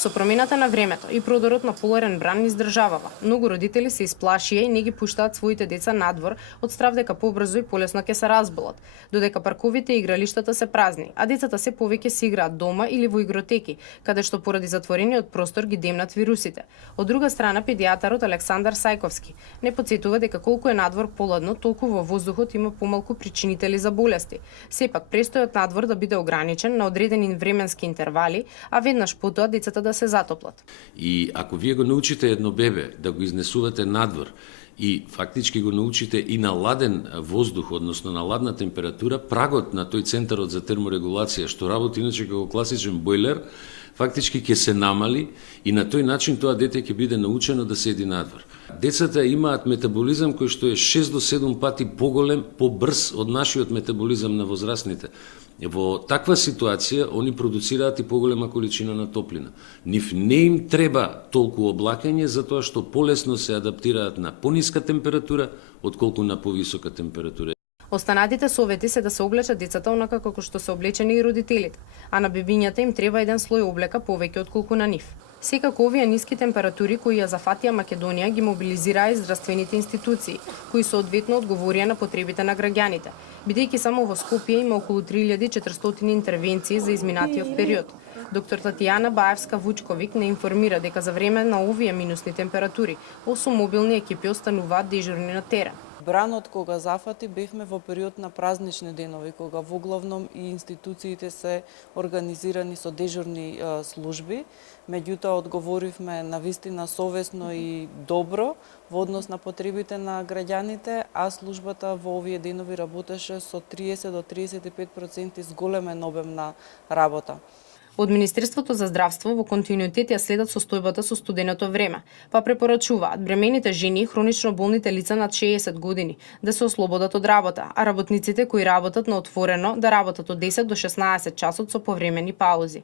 Со промената на времето и продорот на поларен бран издржавава. Многу родители се исплашија и не ги пуштаат своите деца надвор од страв дека побрзо и полесно ќе се разболат, додека парковите и игралиштата се празни, а децата се повеќе се играат дома или во игротеки, каде што поради затворениот простор ги демнат вирусите. Од друга страна, педијатарот Александар Сајковски не потсетува дека колку е надвор поладно, толку во воздухот има помалку причинители за болести. Сепак, престојот надвор да биде ограничен на одредени временски интервали, а веднаш потоа децата да се затоплат. И ако вие го научите едно бебе да го изнесувате надвор и фактички го научите и на ладен воздух, односно на ладна температура, прагот на тој центарот за терморегулација, што работи иначе како класичен бойлер, фактички ќе се намали и на тој начин тоа дете ќе биде научено да седи надвор. Децата имаат метаболизам кој што е 6 до 7 пати поголем, побрз од нашиот метаболизам на возрастните. Во таква ситуација, они продуцираат и поголема количина на топлина. Нив не им треба толку облакање, затоа што полесно се адаптираат на пониска температура, отколку на повисока температура. Останатите совети се да се облечат децата онака како што се облечени и родителите, а на бебињата им треба еден слој облека повеќе отколку на нив. Секако овие ниски температури кои ја зафатија Македонија ги мобилизираа и здравствените институции, кои соодветно одговорија на потребите на граѓаните, бидејќи само во Скопје има околу 3400 интервенции за изминатиот период. Доктор Татјана Баевска-Вучковик не информира дека за време на овие минусни температури 8 мобилни екипи остануваат дежурни на терен. Бранот кога зафати бевме во период на празнични денови, кога воглавном и институциите се организирани со дежурни служби. Меѓутоа одговоривме на вистина совесно и добро во однос на потребите на граѓаните, а службата во овие денови работеше со 30 до 35% зголемен обем на работа. Од Министерството за здравство во континуитет ја следат состојбата со студеното време, па препорачуваат бремените жени и хронично болните лица над 60 години да се ослободат од работа, а работниците кои работат на отворено да работат од 10 до 16 часот со повремени паузи.